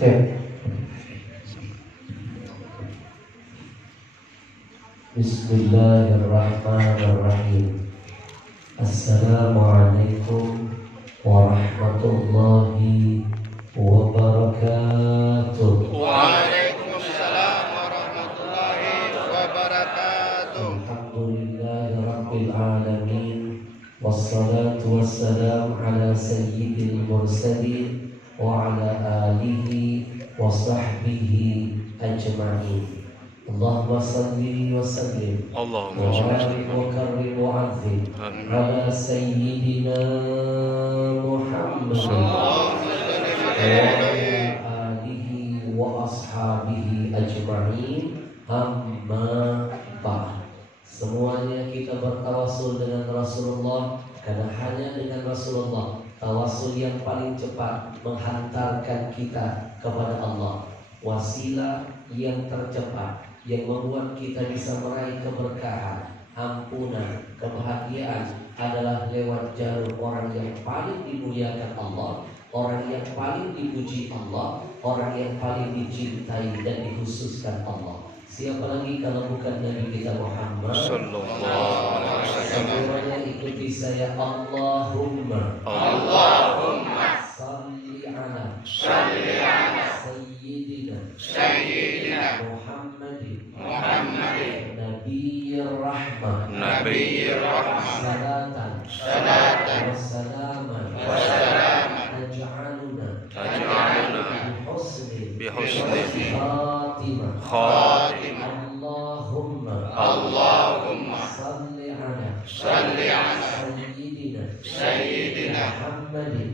Cek. Bismillahirrahmanirrahim. Assalamualaikum warahmatullahi wabarakatuh. Waalaikumsalam warahmatullahi wabarakatuh. Alhamdulillahirabbil alamin. Wassalatu wassalam ala sayyidil mursalin wa ala alihi wa sahbihi ajma'in. Allahumma salli wa sallim wa barik wa karrim wa azim ala sayyidina Muhammad wa ala alihi wa ashabihi ajma'in. Amma ba'd. Semuanya kita bertawasul dengan Rasulullah, karena hanya dengan Rasulullah tawasul yang paling cepat menghantarkan kita kepada Allah. Wasilah yang tercepat yang membuat kita bisa meraih keberkahan, ampunan, kebahagiaan adalah lewat jalur orang yang paling dimuliakan Allah, orang yang paling dipuji Allah, orang yang paling dicintai dan dikhususkan Allah. Siapa lagi kalau bukan Nabi kita Muhammad sallallahu alaihi wasallam. Semuanya ikuti saya. Allahumma salli ala sayyidina Muhammadin Nabiyyir rahmah salatan wa salaman taj'aluna bihusni khatimah. Allahumma salli ala sayyidina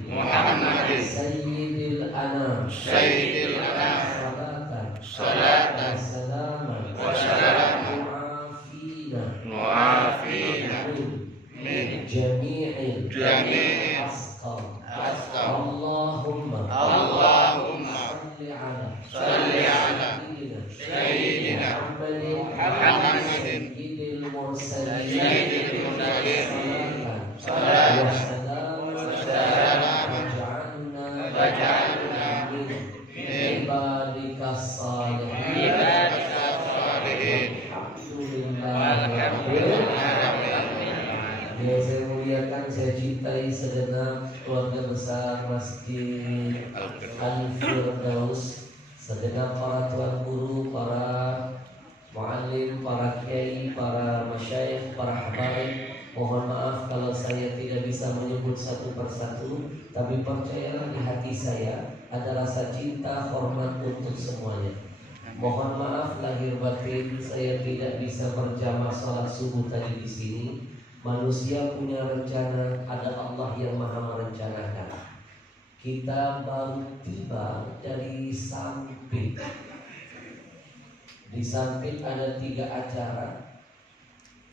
Muhammadin sayyidil anam salatan wa salaman mu'afina min jami'il asqam. Allahumma salli ala sayyidina Muhammadin sayyidil mursalin salatan wa salaman waj'alna min ibadikas salihin. Yang saya muliakan, saya cintai segenap keluarga besar Masjid Al-Firdaus, segenap para tuan guru, para muallim, para kiai, para masyayikh, para habaib. Mohon maaf kalau saya tidak bisa menyebut satu persatu, tapi percayalah di hati saya ada rasa cinta, hormat untuk semuanya. Mohon maaf lahir batin saya tidak bisa berjamaah salat subuh tadi di sini. Manusia punya rencana, ada Allah yang maha merencanakan. Kita baru tiba dari Sampit. Di Sampit ada 3 acara.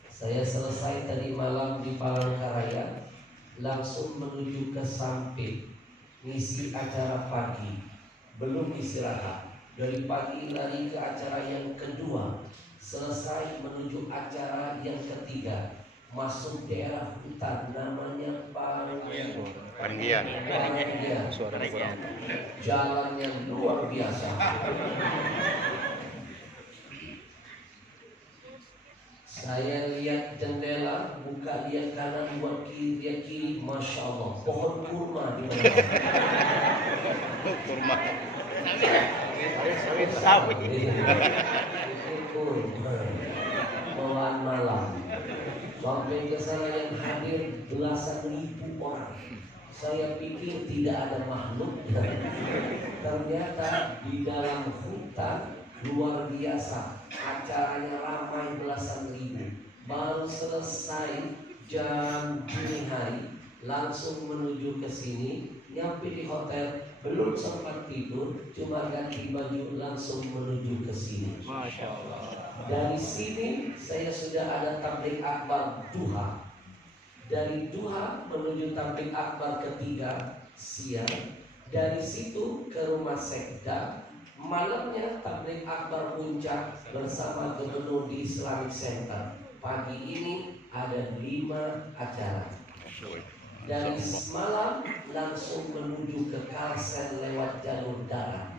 Saya selesai tadi malam di Palangkaraya, langsung menuju ke Sampit, ngisi acara pagi, belum istirahat. Dari pagi lari ke acara yang kedua, selesai menuju acara yang ketiga, masuk daerah hutan namanya Paranggian. Jalannya luar biasa. Saya lihat jendela, buka lihat kanan, buat kiri, lihat kiri, masya Allah, pohon kurma di mana? Kurma. Bawaan malam. Sampai ke sana yang hadir belasan ribu orang. Saya pikir tidak ada makhluk. Ternyata di dalam hutan luar biasa. Acaranya ramai belasan ribu. Baru selesai jam dini hari, langsung menuju ke sini. Nyampe di hotel, belum sempat tidur, cuma ganti baju langsung menuju ke sini. Masya Allah. Dari sini saya sudah ada tabligh akbar duha. Dari duha menuju tabligh akbar ketiga siang. Dari situ ke rumah sekda. Malamnya tabligh akbar puncak bersama gubernur di Islamic Center. Pagi ini ada 5 acara. Dari semalam langsung menuju ke Kalsen lewat jalur darat.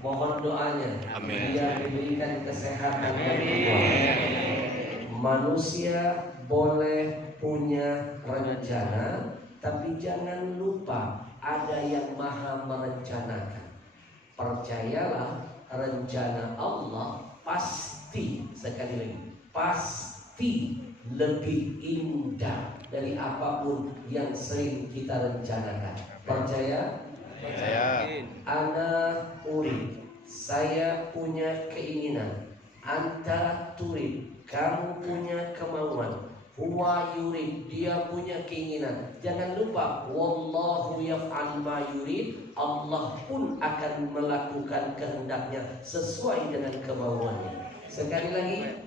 Mohon doanya. Amin. Dia diberikan kesehatan dan kekuatan. Manusia boleh punya rencana, tapi jangan lupa ada yang maha merencanakan. Percayalah, rencana Allah pasti, sekali lagi, pasti lebih indah dari apapun yang sering kita rencanakan. Percaya? Saya Ana urid, saya punya keinginan. Anta turid, kamu punya kemauan. Huwa yurid, dia punya keinginan. Jangan lupa, wallahu yaf'al ma yurid, Allah pun akan melakukan kehendaknya sesuai dengan kemauannya. Sekali lagi,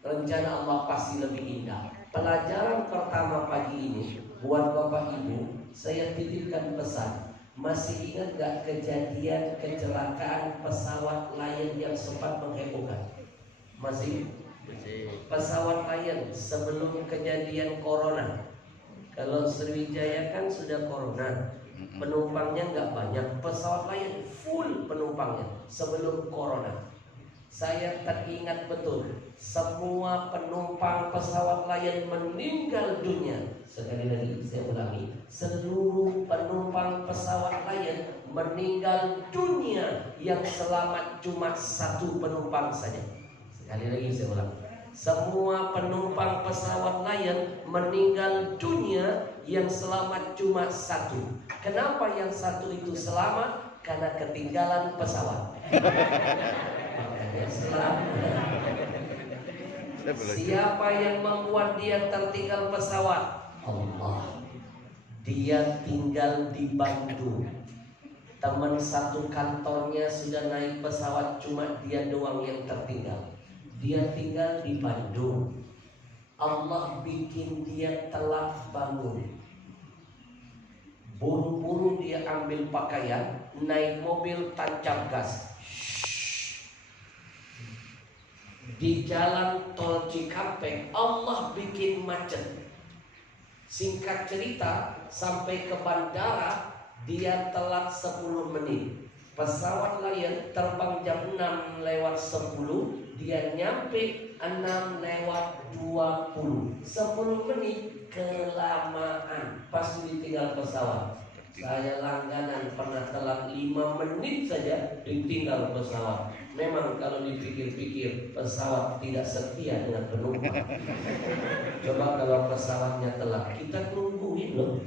rencana Allah pasti lebih indah. Pelajaran pertama pagi ini buat Bapak Ibu, saya titipkan pesan. Masih ingat gak kejadian kecelakaan pesawat Lion yang sempat menghebohkan? Masih? Pesawat Lion sebelum kejadian corona. Kalau Sriwijaya kan sudah corona, penumpangnya nggak banyak. Pesawat Lion full penumpangnya sebelum corona. Saya teringat betul, semua penumpang pesawat Lion meninggal dunia. Sekali lagi saya ulangi, seluruh penumpang pesawat Lion meninggal dunia. Yang selamat cuma satu penumpang saja. Sekali lagi saya ulangi, semua penumpang pesawat Lion meninggal dunia. Yang selamat cuma satu. Kenapa yang satu itu selamat? Karena ketinggalan pesawat. Makanya selamat. Siapa yang membuat dia tertinggal pesawat? Allah. Dia tinggal di Bandung. Teman satu kantornya sudah naik pesawat, cuma dia doang yang tertinggal. Dia tinggal di Bandung. Allah bikin dia telat bangun. Buru-buru dia ambil pakaian, naik mobil, tancap gas. Di jalan tol Cikampek Allah bikin macet. Singkat cerita, sampai ke bandara dia telat 10 menit. Pesawat Lion terbang jam 6 lewat 10, dia nyampe 6 lewat 20. 10 menit kelamaan. Pas ditinggal pesawat. Saya langganan pernah telat 5 menit saja ditinggal pesawat. Memang kalau dipikir-pikir pesawat tidak setia dengan penumpang. Coba kalau pesawatnya telat, kita nungguin loh.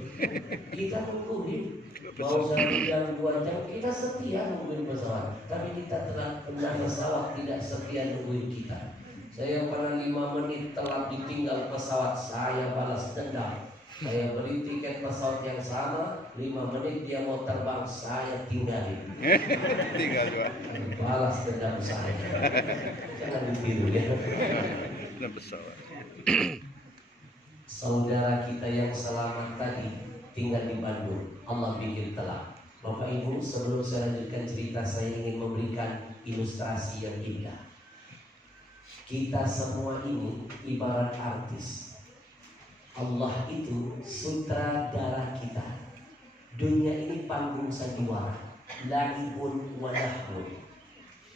Kita nungguin. Mau 1 jam 2 jam kita setia nungguin pesawat. Tapi kita telat, pesawat tidak setia nungguin kita. Saya pernah 5 menit telat ditinggal pesawat, saya balas dendam. Saya beli tiket pesawat yang sama, 5 menit dia mau terbang, saya tinggalin. tinggal dua. Balas dendam saya. Jangan ditiru ya. Pesawat. Saudara kita yang selamat tadi tinggal di Bandung, Allah bikin telat. Bapak Ibu, sebelum saya lanjutkan cerita, saya ingin memberikan ilustrasi yang indah. Kita semua ini ibarat artis. Allah itu sutradara kita. Dunia ini panggung sandiwara, lahibun wa lahwun.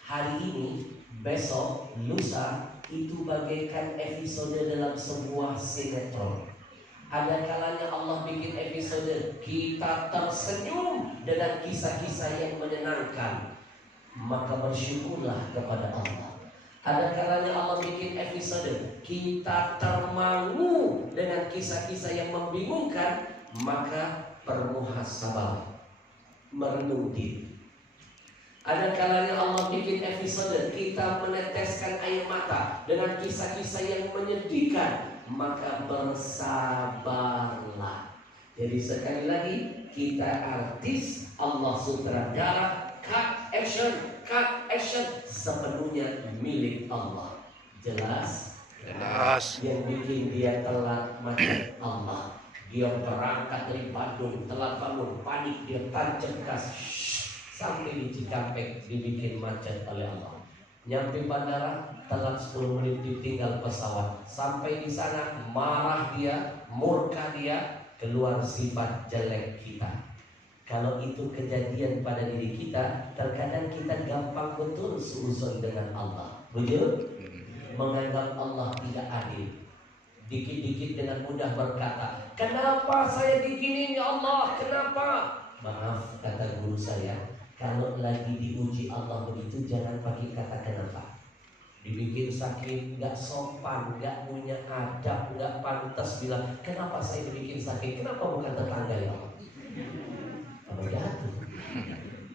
Hari ini, besok, lusa itu bagaikan episode dalam sebuah sinetron. Ada kalanya Allah bikin episode kita tersenyum dengan kisah-kisah yang menyenangkan, maka bersyukurlah kepada Allah. Ada kalanya Allah bikin episode kita termangu dengan kisah-kisah yang membingungkan, maka bermuhasabah, merenung diri. Ada kalanya Allah bikin episode kita meneteskan air mata dengan kisah-kisah yang menyedihkan, maka bersabarlah. Jadi sekali lagi, kita artis, Allah sutradara. Cut action sepenuhnya milik Allah. Jelas? Jelas. Yang bikin dia telat macet Allah. Dia berangkat dari Bandung, telat bangun, panik, dia tancap gas sampai di Cikampek, dibikin macet oleh Allah. Nyampe bandara telat 10 menit, ditinggal pesawat. Sampai di sana marah dia, murka dia, keluar sifat jelek kita. Kalau itu kejadian pada diri kita, terkadang kita gampang betul seuzon dengan Allah. Betul? Menganggap Allah tidak adil. Dikit-dikit dengan mudah berkata, kenapa saya digini ya Allah? Kenapa? Maaf, kata guru saya, kalau lagi diuji Allah begitu jangan pakai kata kenapa. Dibikin sakit, gak sopan, gak punya adab, gak pantas bilang, kenapa saya dibikin sakit? Kenapa bukan tetangga ya Allah? Apa jatuh?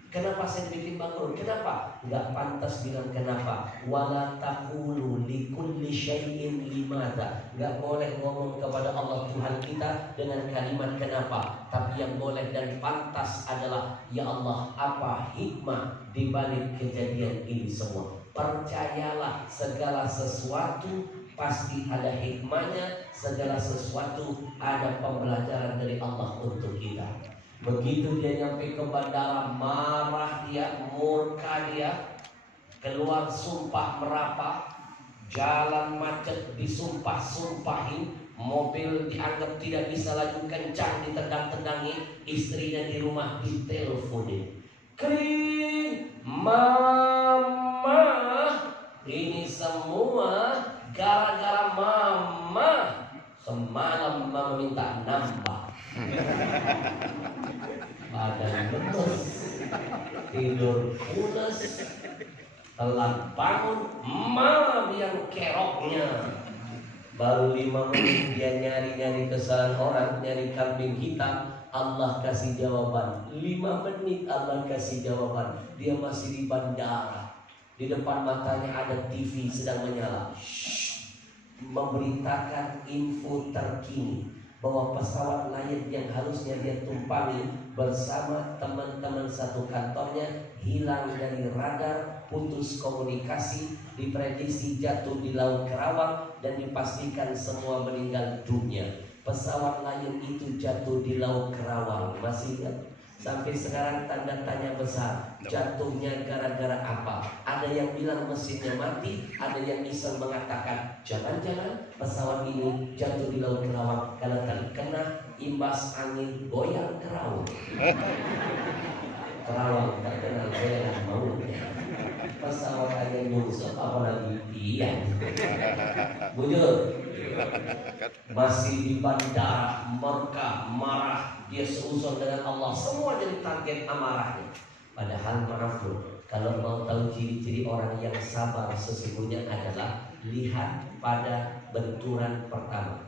Kenapa saya dibikin bangkrut? Kenapa? Gak pantas bilang kenapa. Wala taqulu likulli syai'in limadha. Gak boleh ngomong kepada Allah Tuhan kita dengan kalimat kenapa. Tapi yang boleh dan pantas adalah, ya Allah, apa hikmah di balik kejadian ini semua? Percayalah, segala sesuatu pasti ada hikmahnya. Segala sesuatu ada pembelajaran dari Allah untuk kita. Begitu dia nyampe ke bandara, marah dia, murka dia, keluar sumpah merapah, jalan macet disumpah-sumpahin, mobil dianggap tidak bisa laju kencang ditendang-tendangi, istrinya di rumah diteleponin. Kering, mama, ini semua gara-gara mama. Semalam mama minta nambah. Badan lemes, tidur pulas, telat bangun, mam yang keroknya. Baru 5 menit dia nyari-nyari kesalahan orang, nyari kambing hitam. Allah kasih jawaban. 5 menit Allah kasih jawaban. Dia masih di bandara. Di depan matanya ada TV sedang menyala. Memberitakan info terkini bahwa pesawat Lion yang harusnya dia tumpangi bersama teman-teman satu kantornya hilang dari radar, putus komunikasi, diprediksi jatuh di Laut Kerawang dan dipastikan semua meninggal dunia. Pesawat Lion itu jatuh di Laut Kerawang, masih ingat? Sampai sekarang tanda tanya besar. Jatuhnya gara-gara apa? Ada yang bilang mesinnya mati, ada yang iseng mengatakan jangan-jangan pesawat ini jatuh di Laut Kerawang karena terkena imbas angin goyang Kerawang. Kerawang terkenal goyang maut. Pesawat aja nyungsep apalagi tiang. Bujur. Masih di bandara, Mekah, marah, dia seuzon dengan Allah, semua jadi target amarahnya. Padahal maaf loh, kalau mau tahu ciri-ciri orang yang sabar sesungguhnya adalah lihat pada benturan pertama.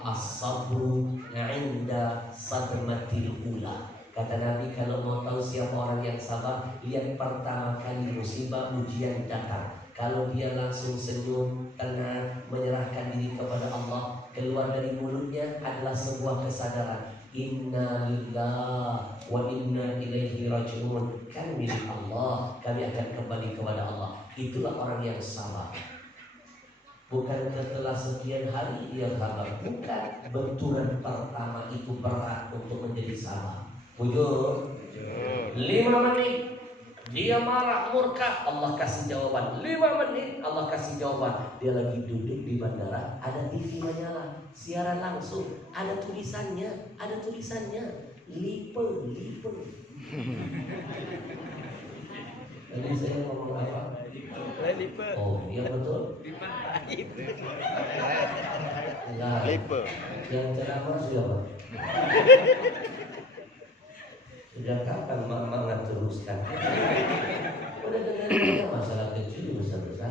As-sabru 'inda sadmatil ula. Kata Nabi, kalau mau tahu siapa orang yang sabar, lihat pertama kali musibah ujian datang. Kalau dia langsung senyum, tenang, menyerahkan diri kepada Allah, keluar dari mulutnya adalah sebuah kesadaran. Inna lillah wa inna ilaihi raji'un. Kami milik Allah, kami akan kembali kepada Allah. Itulah orang yang sabar. Bukan setelah sekian hari dia sabar. Bukan, benturan pertama itu berat untuk menjadi sabar. Bujur 5 menit dia marah, murka, Allah kasih jawaban. 5 menit Allah kasih jawaban. Dia lagi duduk di bandara, ada TV menyala, siaran langsung, ada tulisannya, lipe. Tadi saya ngomong apa? Lipe. Oh, iya betul. Nah, Lipe. yang ceramah siapa? Sudah kapan mama nggak teruskan? Udah dengerin masalah kecil besar-besar.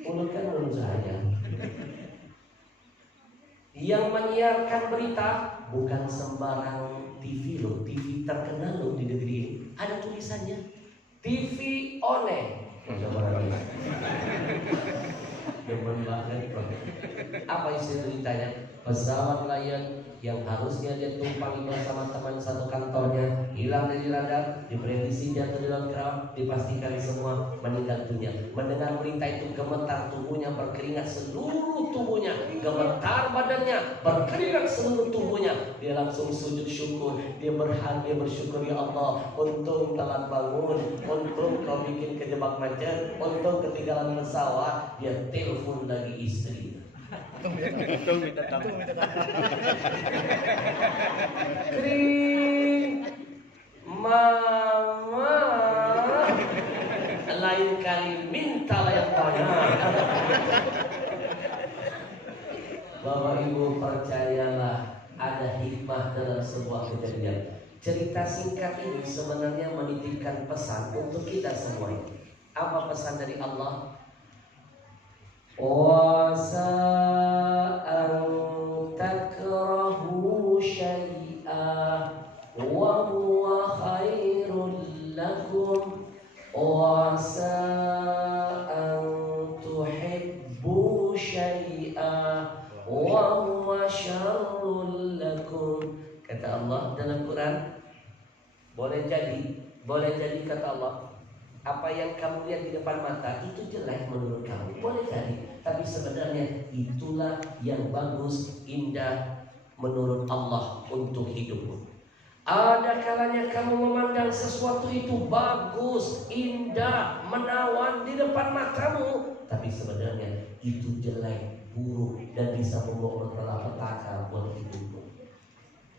Mulut kan belum saya. Yang menyiarkan berita bukan sembarang TV loh, TV terkenal loh di negeri ini. Ada tulisannya TV One. Demen banget. Apa isi beritanya? Pesawat Lion yang harusnya dia tumpangi bersama teman satu kantornya hilang dari radar, diprediksi jatuh di Laut Kerawang, dipastikan semua meninggal dunia. Mendengar berita itu gemetar tubuhnya, berkeringat seluruh tubuhnya, gemetar badannya, berkeringat seluruh tubuhnya. Dia langsung sujud syukur, dia bersyukur, ya Allah, untung telat bangun, untung kau bikin kejebak macet, untung ketinggalan pesawat. Dia telepon lagi istri. Kering, Mama, lain kali minta yang banyak. Bapak Ibu percayalah, ada hikmah dalam sebuah kejadian. Cerita singkat ini sebenarnya menitipkan pesan untuk kita semua. Apa pesan dari Allah? Wasa an takrahu syai'a wa huwa khairul lakum wasa an tuhibbu syai'a wa huwa syarrul lakum. Kata Allah dalam Quran, boleh jadi kata Allah, apa yang kamu lihat di depan mata itu jelek menurut kamu, boleh jadi, tapi sebenarnya itulah yang bagus, indah menurut Allah untuk hidupmu. Ada kalanya kamu memandang sesuatu itu bagus, indah, menawan di depan matamu, tapi sebenarnya itu jelek, buruk, dan bisa membawa malapetaka buat hidupmu.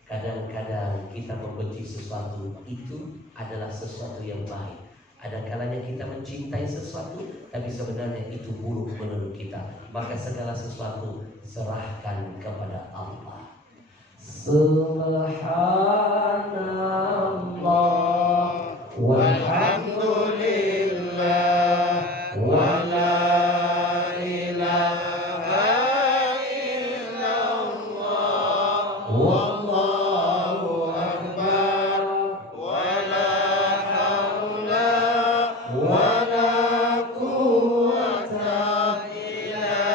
Kadang-kadang kita membenci sesuatu itu adalah sesuatu yang baik. Ada kalanya kita mencintai sesuatu, tapi sebenarnya itu buruk menurut kita. Maka segala sesuatu serahkan kepada Allah. Subhanallah walhamdulillah wala ilaha illallah wallahu akbar wala haula wala quwwata illa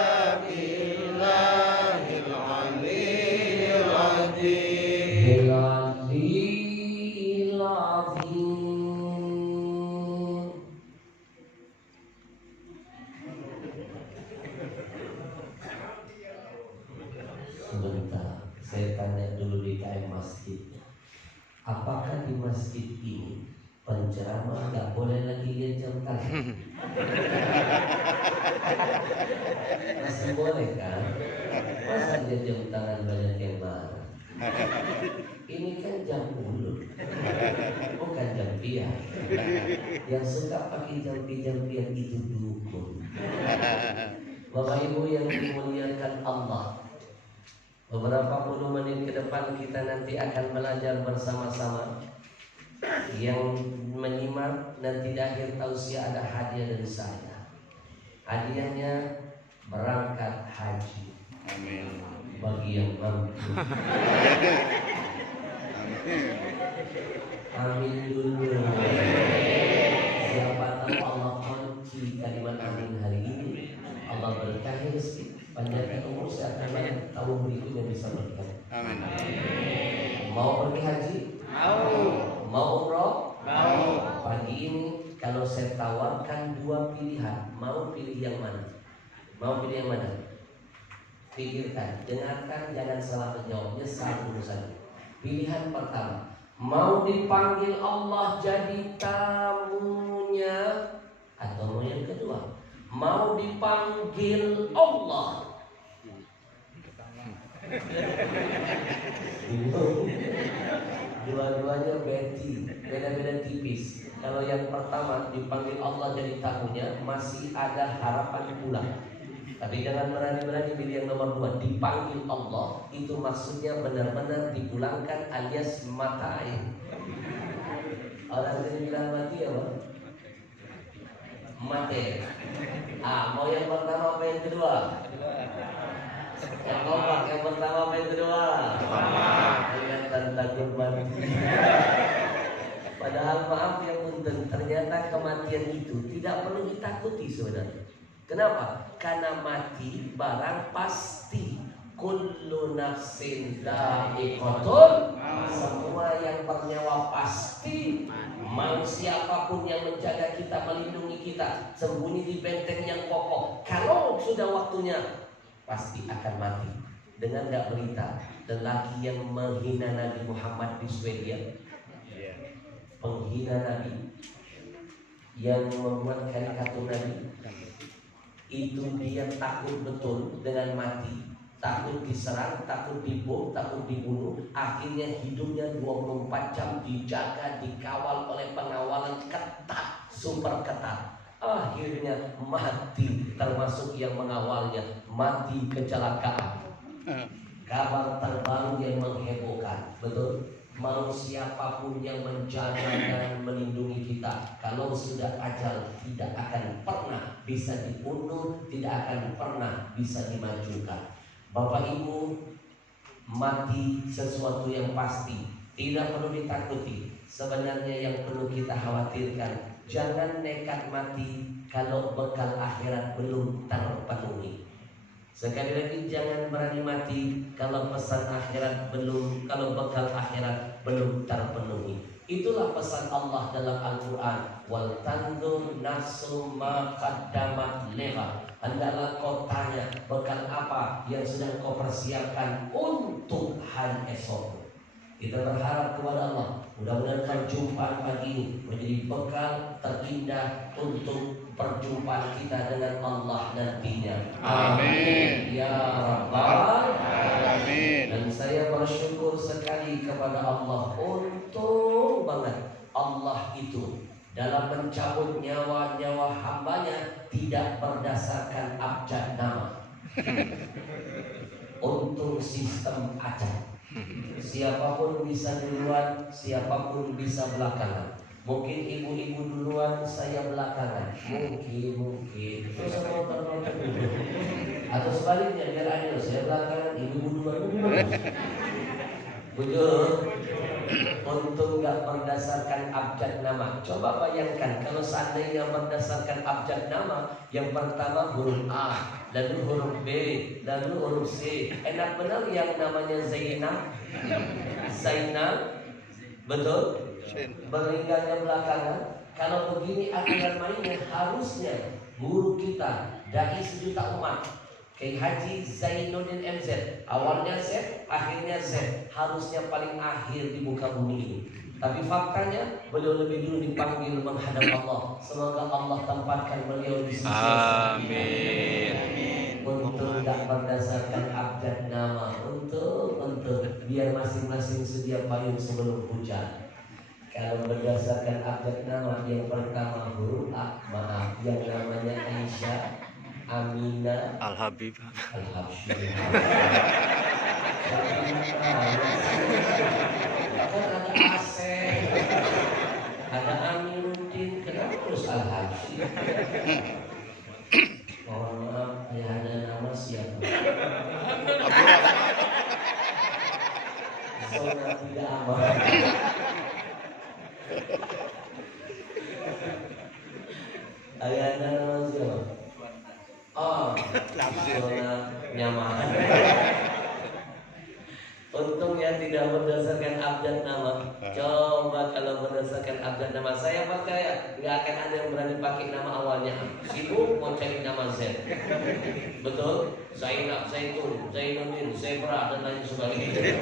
billahil aliyyil azim. Sebentar, saya tanya dulu di KM masjidnya. Apakah di masjid ini penceramah nggak boleh lagi lihat jam tangan? Masih boleh kan? Masa dia jam tangan banyak yang marah? Ini kan jam mulut, bukan jam pian. Yang suka pakai jam pian itu dukun. Bapak Ibu yang dimuliakan Allah, beberapa puluh menit ke depan kita nanti akan belajar bersama-sama. Yang menyimak nanti di akhir tausiah ada hadiah dari saya. Hadiahnya berangkat haji. Amin. Bagi yang mampu. Amin dulu. Siapa tahu Allah kunci kalimat amin hari ini. Allah berkahi rezeki, panjangkan umur, sehat aman, tahun berikutnya bisa berkah. Amin. Mau pergi haji? Mau umroh? Pagi ini kalau saya tawarkan dua pilihan, mau pilih yang mana? Pikirkan, dengarkan, jangan salah menjawabnya, satu saja. Pilihan pertama, mau dipanggil Allah jadi tamunya, atau mau yang kedua, mau dipanggil Allah. Dua-duanya beda-beda tipis. Kalau yang pertama dipanggil Allah jadi tamunya, masih ada harapan pulang. Tapi jangan berani-berani pilih yang nomor dua, dipanggil Allah. Itu maksudnya benar-benar dipulangkan alias mata air. Orang yang bilang mati apa? Mati. Mau yang pertama apa yang kedua? Yang kompak, yang pertama apa yang kedua? Kelihatan takut mati. Padahal maaf yang punten, ternyata kematian itu tidak perlu ditakuti sebenarnya. Kenapa? Karena mati barang pasti. Kullu nafsin dha'iqatul. Semua yang bernyawa pasti. Mau siapapun yang menjaga kita, melindungi kita, sembunyi di benteng yang kokoh, kalau sudah waktunya pasti akan mati. Dengan gak berita lelaki yang menghina Nabi Muhammad di Swedia, penghina Nabi, yang membuat karikatur Nabi, itu dia takut betul dengan mati. takut diserang, takut dibom, takut dibunuh. Akhirnya hidupnya 24 jam dijaga, dikawal oleh pengawalan ketat, super ketat. Akhirnya mati, termasuk yang mengawalnya mati kecelakaan. Kabar terbaru yang menghebohkan, betul? Mau siapapun yang menjaga dan melindungi kita, kalau sudah ajal tidak akan pernah bisa diundur, tidak akan pernah bisa dimajukan. Bapak Ibu, mati sesuatu yang pasti, tidak perlu ditakuti. Sebenarnya yang perlu kita khawatirkan, jangan nekat mati kalau bekal akhirat belum terpenuhi. Sekali lagi, jangan berani mati kalau pesan akhirat belum, kalau bekal akhirat belum terpenuhi. Itulah pesan Allah dalam Al-Quran. Wal tanzur nafsum ma qaddamat liha. Hendaklah kau tanya bekal apa yang sedang kau persiapkan untuk hari esok. Kita berharap kepada Allah, mudah-mudahan perjumpaan pagi ini menjadi bekal terindah untuk perjumpaan kita dengan Allah nantinya. Amin. Ya Rabbal Amin. Dan saya bersyukur sekali kepada Allah. Untung banget Allah itu dalam mencabut nyawa-nyawa hambanya tidak berdasarkan abjad nama. Untung sistem acak. Siapapun bisa duluan, siapapun bisa belakangan. Mungkin ibu-ibu duluan, saya belakangan. Mungkin. Terus sama nonton dulu. Atau sebaliknya, biar adil, saya belakangan, ibu duluan. Betul. Untung gak berdasarkan abjad nama. Coba bayangkan kalau seandainya berdasarkan abjad nama, yang pertama huruf A, lalu huruf B, lalu huruf C. Enak benar yang namanya Zainab, betul? Meninggalnya belakangan. Kalau begini aturan mainnya, harusnya guru kita, dai sejuta umat, Kiai Haji Zainuddin MZ, awalnya Z, akhirnya Z, harusnya paling akhir di muka bumi ini. Tapi faktanya beliau lebih dulu dipanggil menghadap Allah. Semoga Allah tempatkan beliau di sisi Amin. Untuk tidak berdasarkan abjad nama, untuk biar masing-masing sedia payung sebelum hujan. Kalau berdasarkan abjad nama, yang pertama huruf A, maaf, yang namanya Aisyah, Aminah, Al-Habib. Al-Habsyah. Kan ada Asep, ada Amiruddin, kenapa terus Al-Habsyah? Mohon maaf, ya ada nama siapa? Zona tidak aman. Ada nama siapa? Oh, zona nyaman. Untung ya tidak berdasarkan abjad nama. Coba kalau berdasarkan abjad nama, saya percaya nggak akan ada yang berani pakai nama awalnya. Sibuk mau cari nama Z. Betul? Zainab, Zaitun, Zainuddin, Zebra dan lain sebagainya.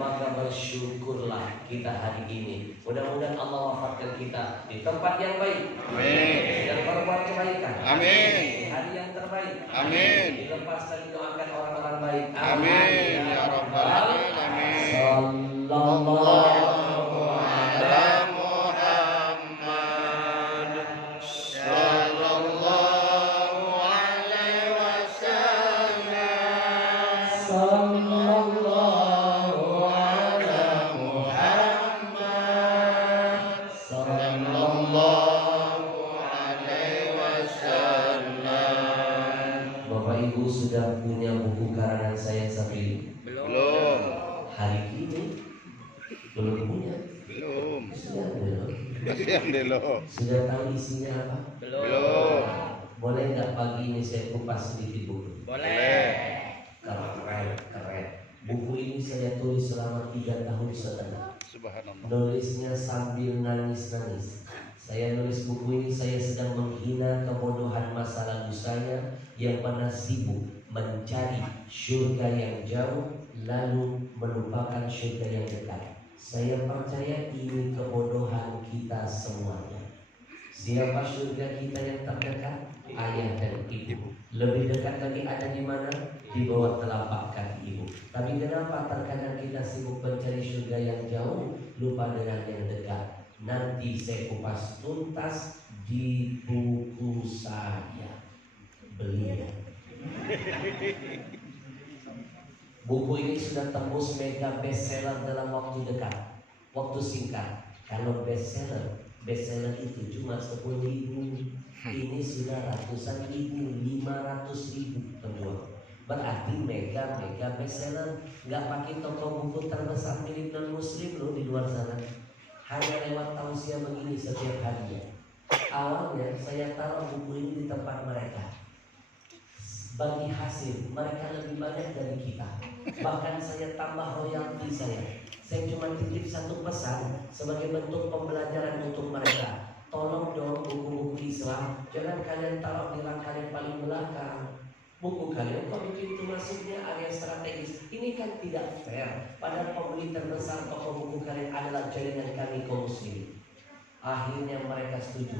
Maka bersyukurlah kita hari ini. Mudah-mudahan Allah wafatkan kita di tempat yang baik. Amin. Dan berbuat kebaikan. Amin. Di hari yang terbaik. Amin. Dilepas dan didoakan orang-orang baik. Amin. Ya Rabbal Alamin. Sallallahu ala Muhammad sallallahu alaihi wasallam. Sallallahu ala Muhammad Sallallahu alaihi wasallam. Bapak Ibu sudah punya buku karangan saya sendiri? Belum. Hari ini belum punya. Belum. Sudah belum? Kasihan deh lo. Sudah tahu isinya apa? Belum. Boleh nggak pagi ini saya kupas sedikit buku? Boleh. Keren. Buku ini saya tulis selama 3 tahun setengah. Subhanallah. Nulisnya sambil nangis-nangis. Saya nulis buku ini, saya sedang menghina kebodohan masa lalu saya yang pernah sibuk mencari surga yang jauh lalu melupakan surga yang dekat. Saya percaya ini kebodohan kita semuanya. Siapa surga kita yang terdekat? Ayah dan ibu. Lebih dekat lagi ada di mana? Di bawah telapak kaki ibu. Tapi kenapa terkadang kita sibuk mencari surga yang jauh, lupa dengan yang dekat? Nanti saya kupas tuntas di buku saya. Beli ya. Buku ini sudah tembus mega bestseller dalam waktu dekat, waktu singkat. Kalau bestseller itu cuma 10.000, ini sudah ratusan ribu, 500.000 penjual. Berarti mega bestseller. Nggak pakai toko buku terbesar milik non muslim loh di luar sana. Hanya lewat tausiah begini setiap harinya. Awalnya saya taruh buku ini di tempat mereka. Bagi hasil mereka lebih banyak dari kita. Bahkan saya tambah royalti saya. Saya cuma titip satu pesan sebagai bentuk pembelajaran untuk mereka. Tolong dong buku-buku Islam jangan kalian taruh di rak kalian paling belakang. Buku kalian kok bikin itu masuknya area strategis. Ini kan tidak fair. Padahal pembeli terbesar toko buku kalian adalah jaringan kami kaum muslimin. Akhirnya mereka setuju.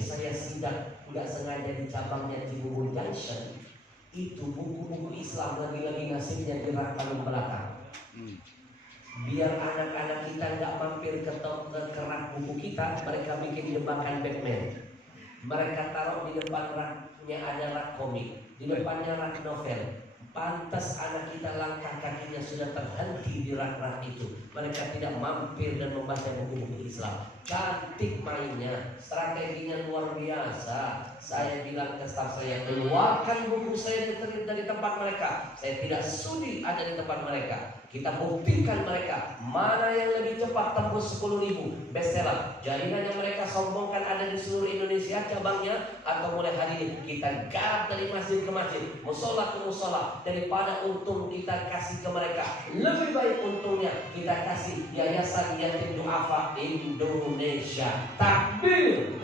Saya sidak nggak sengaja di cabangnya Cibubur Junction. Itu buku-buku Islam lagi-lagi nasibnya di rak paling belakang. Biar anak-anak kita nggak mampir ke rak buku kita, mereka bikin jebakan Batman. Mereka taruh di depan raknya ada rak komik, di depannya rak novel. Pantas anak kita langkah kakinya sudah terhenti di rak-rak itu. Mereka tidak mampir dan membaca buku-buku Islam. Cantik mainnya, strateginya luar biasa. Saya bilang ke staf saya, keluarkan buku saya dari tempat mereka. Saya tidak sudi ada di tempat mereka. Kita buktikan mereka mana yang lebih cepat tembus 10.000 bestseller. Jaringan yang mereka sombongkan ada di seluruh Indonesia cabangnya, atau mulai hari ini kita garap dari masjid ke masjid, musola ke musola. Daripada untung kita kasih ke mereka, lebih baik untungnya kita kasih Yayasan Yatim Duafa Indonesia. Takbir.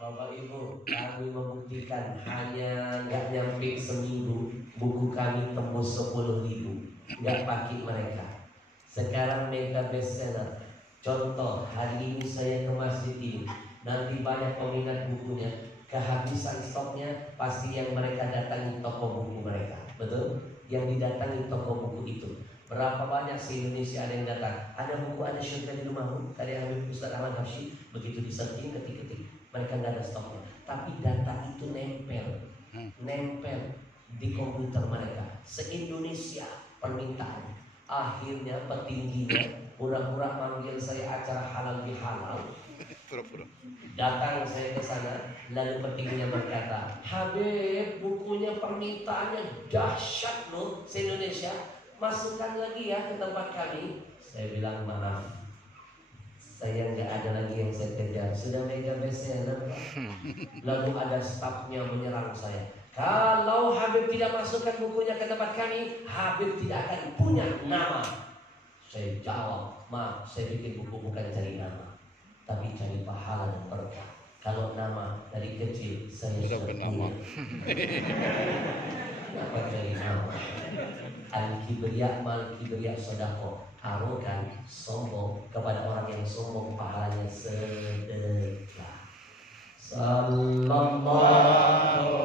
Bapak Ibu, kami membuktikan hanya nggak nyampe seminggu buku kami tembus 10.000, nggak pakai mereka. Sekarang mega bestseller. Contoh, hari ini saya ke masjid ini, nanti banyak peminat bukunya. Kehabisan stoknya pasti yang mereka datangi toko buku mereka. Betul? Yang didatangi toko buku itu. Berapa banyak se-Indonesia ada yang datang. Ada buku, ada syurga di rumahmu, karya Habib Ustaz Ahmad Habsyi. Begitu disearching, ketik-ketik, mereka nggak ada stoknya. Tapi data itu nempel di komputer mereka. Se-Indonesia permintaan. Akhirnya petingginya pura-pura manggil saya acara halal bihalal. Datang saya ke sana, lalu petingginya berkata, Habib, bukunya permintaannya dahsyat loh se-Indonesia, masukkan lagi ya ke tempat kami. Saya bilang maaf, saya nggak ada lagi yang saya kejar, sudah mega bestseller. Lalu ada stafnya menyerang saya, kalau Habib tidak masukkan bukunya ke tempat kami, Habib tidak akan punya nama. Saya jawab, maaf, saya bikin buku bukan cari nama, tapi cari pahala dan berkah. Kalau nama dari kecil saya sudah punya. Kenapa cari nama? Al-kibriya mal-kibriya sodako. Arogan, sombong. Kepada orang yang sombong pahalanya sedekah. Sallallahu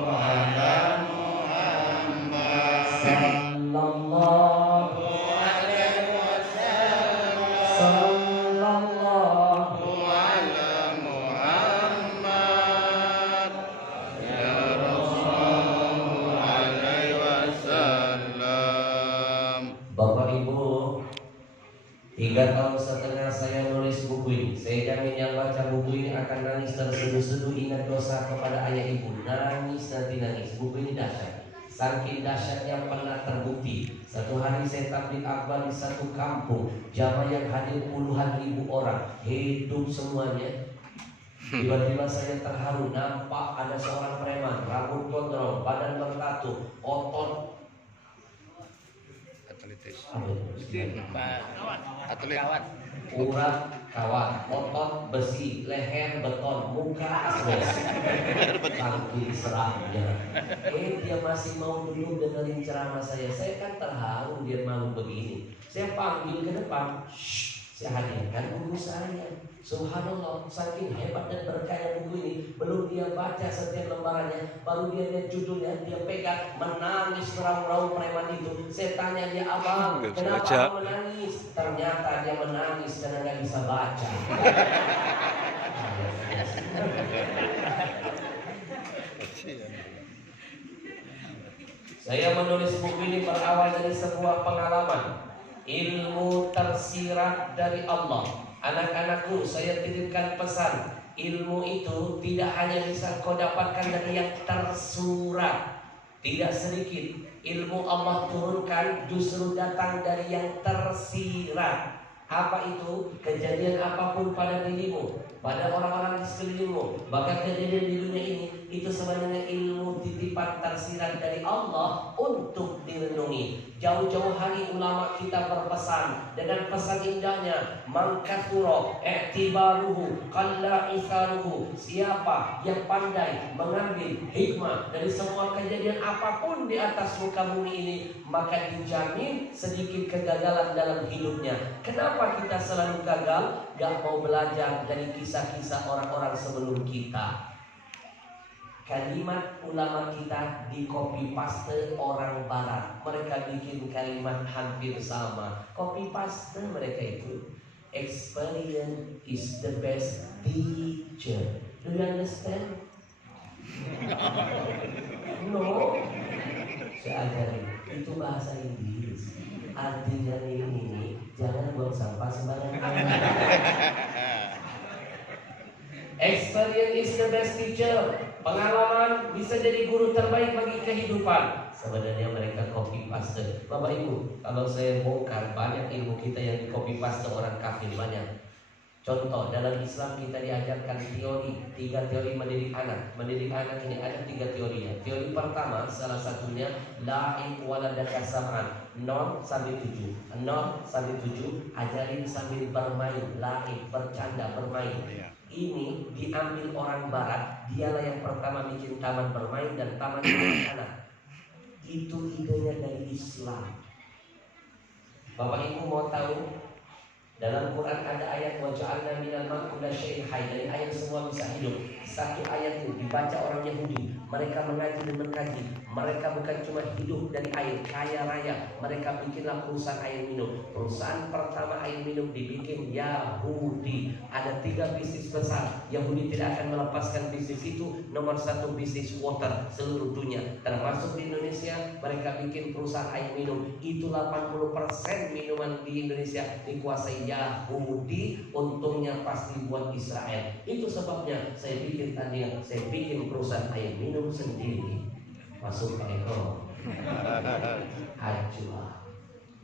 alaihi Muhammad. Sallallahu alaihi wasallam. Sallallahu Ala Muhammad ya Rasulullah alaihi wasallam. Bapak Ibu, 3 tahun setengah saya nulis buku ini. Saya jamin yang baca buku ini akan nangis terseduh-seduh ingat dosa kepada ayah ibu. Nangis nanti nangis. Buku ini dahsyat. Saking dahsyatnya pernah terbukti. Satu hari saya tabligh akbar di satu kampung. Jamaah yang hadir puluhan ribu orang, hidup semuanya. Tiba-tiba saya terharu, nampak ada seorang preman, rambut gondrong, badan bertatu, otot Atlet. urat kawat, otot besi, leher beton, muka asbes. Saking serahnya. Dia masih mau dulu dengerin ceramah saya. Saya kan terharu dia malu begini. Saya panggil ke depan. Shh, saya hadirkan buku saya. Subhanallah, saking hebat dan berkahnya buku ini, belum dia baca setiap lembarannya, baru dia lihat judulnya, dia pegang, menangis meraung-raung preman itu. Saya tanya dia, abang, kenapa abang menangis? Ternyata dia menangis karena nggak bisa baca. Saya menulis buku ini berawal dari sebuah pengalaman. Ilmu tersirat dari Allah. Anak-anakku, saya titipkan pesan. Ilmu itu tidak hanya bisa kau dapatkan dari yang tersurat. Tidak sedikit ilmu Allah turunkan justru datang dari yang tersirat. Apa itu? Kejadian apapun pada dirimu, pada orang-orang di sekelilingmu, bahkan kejadian di dunia ini, itu sebenarnya ilmu titipan tersirat dari Allah untuk direnungi. Jauh-jauh hari ulama kita berpesan dengan pesan indahnya, mangkaturo i'tibaruhu qalla isaruhu. Siapa yang pandai mengambil hikmah dari semua kejadian apapun di atas muka bumi ini, maka dijamin sedikit kegagalan dalam hidupnya. Kenapa kita selalu gagal? Gak mau belajar dari kisah-kisah orang-orang sebelum kita. Kalimat ulama kita di copy paste orang barat. Mereka bikin kalimat hampir sama. Copy paste mereka itu. Experience is the best teacher. Do you understand? No. Saya ajarin. Itu bahasa Inggris. Artinya ini jangan buang sampah sembarangan. Experience is the best teacher. Pengalaman bisa jadi guru terbaik bagi kehidupan. Sebenarnya mereka copy paste. Bapak Ibu, kalau saya bongkar banyak ilmu kita yang di copy paste orang kafir banyak. Contoh, dalam Islam kita diajarkan teori, 3 teori mendidik anak. Mendidik anak ini ada 3 teorinya. Teori pertama, salah satunya la'ib waladaka sam'an, 0 sampai 7. 0 sampai 7, ajarin sambil bermain, la'ib, bercanda, bermain. Ini diambil orang barat, dialah yang pertama bikin taman bermain dan taman anak. Itu idenya dari Islam. Bapak Ibu mau tahu? Dalam Quran ada ayat waja'alna minal ma'i kulla syai'in hayy. Dari ayat semua bisa hidup. Satu ayat itu dibaca orang Yahudi. Mereka mengaji dan mengkaji. Mereka bukan cuma hidup dari air, kaya raya. Mereka bikinlah perusahaan air minum. Perusahaan pertama air minum dibikin Yahudi. Ada 3 bisnis besar. Yahudi tidak akan melepaskan bisnis itu. Nomor 1 bisnis water seluruh dunia. Termasuk di Indonesia, mereka bikin perusahaan air minum. Itu 80% minuman di Indonesia dikuasai Yahudi. Untungnya pasti buat Israel. Itu sebabnya saya bikin tandingan, saya bikin perusahaan air minum sendiri. Masuk Pak Eko. Hajulah.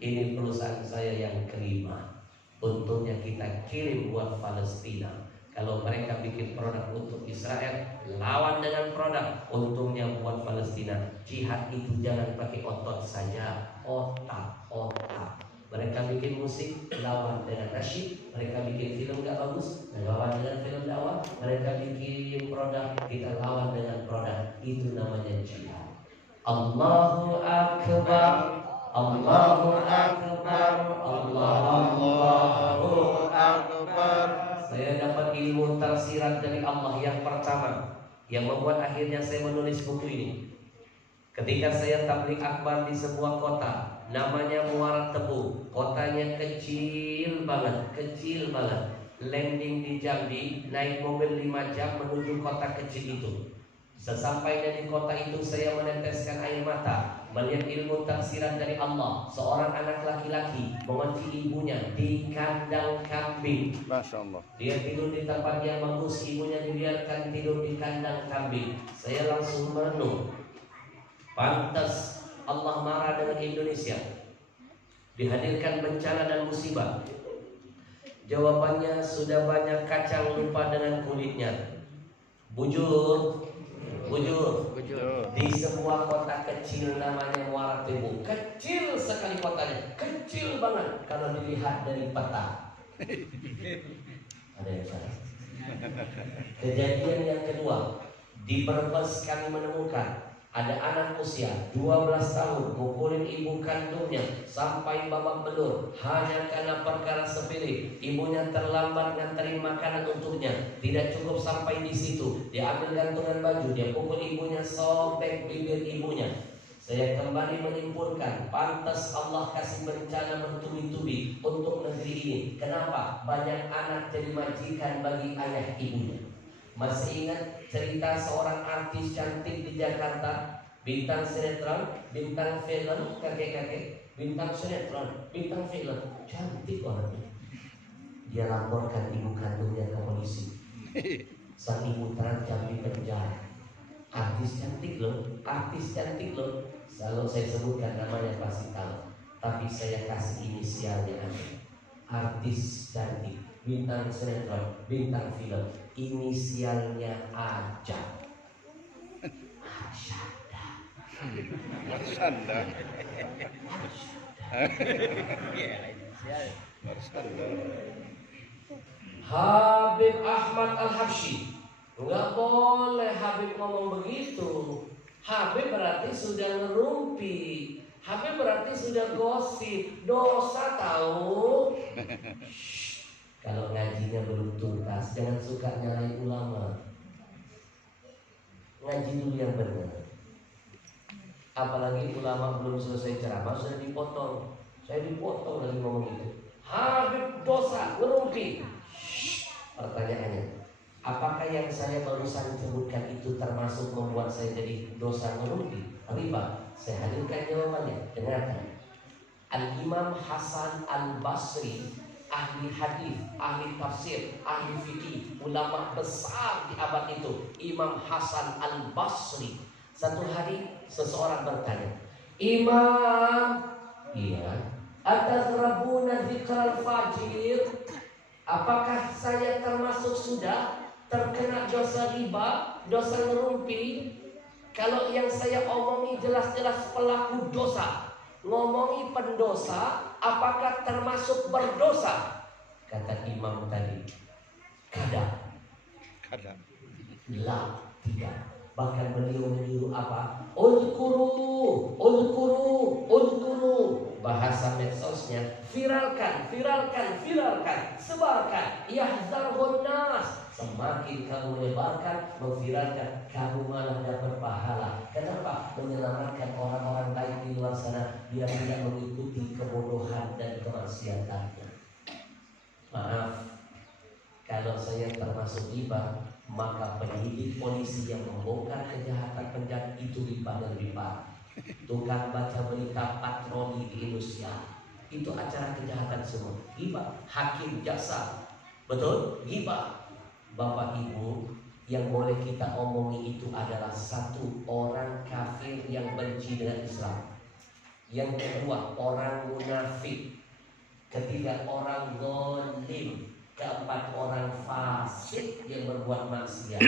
Ini perusahaan saya yang kelima. Untungnya kita kirim buat Palestina. Kalau mereka bikin produk untuk Israel, lawan dengan produk. Untungnya buat Palestina. Jihad itu jangan pakai otot saja, otak. Mereka bikin musik, lawan dengan nasyid. Mereka bikin film gak bagus, lawan dengan film dakwah. Mereka bikin produk, kita lawan dengan produk. Itu namanya jihad. Allahu Akbar, Allahu Akbar, Allahu Akbar. Saya dapat ilmu tersirat dari Allah yang pertama, yang membuat akhirnya saya menulis buku ini. Ketika saya tabligh akbar di sebuah kota, namanya Muara Tebu. Kotanya kecil banget. Landing di Jambi, naik mobil 5 jam menuju kota kecil itu. Sesampainya di kota itu, saya meneteskan air mata melihat ilmu tersirat dari Allah. Seorang anak laki-laki mengunci ibunya di kandang kambing. Masya Allah. Dia tidur di tempat yang bagus, ibunya dibiarkan tidur di kandang kambing. Saya langsung merenung, pantas Allah marah dengan Indonesia. Dihadirkan bencana dan musibah. Jawabannya sudah banyak kacang lupa dengan kulitnya. Bujur. Di sebuah kota kecil namanya Muara Tebu. Kecil sekali kotanya, kecil banget kalau dilihat dari peta. Ada yang salah. Kejadian yang kedua, di Brebes kami menemukan Ada anak usia 12 tahun mukulin ibu kandungnya sampai babak belur hanya karena perkara sepele. Ibunya terlambat nganterin makanan untuknya. Tidak cukup sampai di situ, dia ambil gantungan baju, dia pukul ibunya, sobek bibir ibunya. Saya kembali menyimpulkan, pantas Allah kasih bencana bertubi-tubi untuk negeri ini. Kenapa? Banyak anak jadi majikan bagi ayah ibunya. Masih ingat cerita seorang artis cantik di Jakarta, bintang sinetron, bintang film, kakek-kakek, bintang sinetron, bintang film, cantik orangnya. Dia laporkan ibu kandungnya ke polisi. Sang ibu terancam di penjara. Artis cantik loh, artis cantik loh. Kalau saya sebutkan namanya pasti tahu, tapi saya kasih inisialnya aja. Artis cantik, bintang sinetron, bintang film, inisialnya aja. Arsyada. Marsanda. Marsanda. Habib Ahmad Al-Habsyi. Enggak boleh Habib ngomong begitu. Habib berarti sudah ngerumpi. Habib berarti sudah gosip. Dosa tahu. Kalau ngajinya belum tuntas, jangan suka nyalain ulama. Ngaji dulu yang benar. Apalagi ulama belum selesai ceramah sudah dipotong. Saya dipotong lagi ngomong itu. Habib dosa, ngerumpi. Pertanyaannya, apakah yang saya barusan sebutkan itu termasuk membuat saya jadi dosa ngerumpi? Riba? Saya hadirkan jawabannya. Dengarkan. Al-Imam Hasan Al-Basri, ahli hadis, ahli tafsir, ahli fikih, ulama besar di abad itu, Imam Hasan Al-Basri. Satu hari seseorang bertanya, Imam, iya, atazrabuna dzikral fajir? Apakah saya termasuk sudah terkena dosa riba, dosa ngerumpi? Kalau yang saya omongi jelas-jelas pelaku dosa, ngomongi pendosa, apakah termasuk berdosa? Kata imam tadi, kadang. La, tidak. Bahkan beliau menyuruh apa? Uzkuru. Bahasa medsosnya, viralkan, sebarkan. Yahzarhun nas. Semakin kamu lebarkan, memviralkan, kamu malah dapat pahala. Kenapa? Menyelamatkan orang-orang baik di luar sana biar tidak mengikuti kebodohan dan kemaksiatannya. Maaf, kalau saya termasuk riba, maka penyidik polisi yang membongkar kejahatan penjahat itu riba dan riba. Tukang baca berita patroli di Indonesia, itu acara kejahatan semua. Riba, hakim jaksa, betul? Riba. Bapak Ibu, yang boleh kita omongi itu adalah satu, orang kafir yang benci dengan Islam. Yang kedua, orang munafik. Ketiga, orang zalim. Keempat, orang fasik yang berbuat maksiat.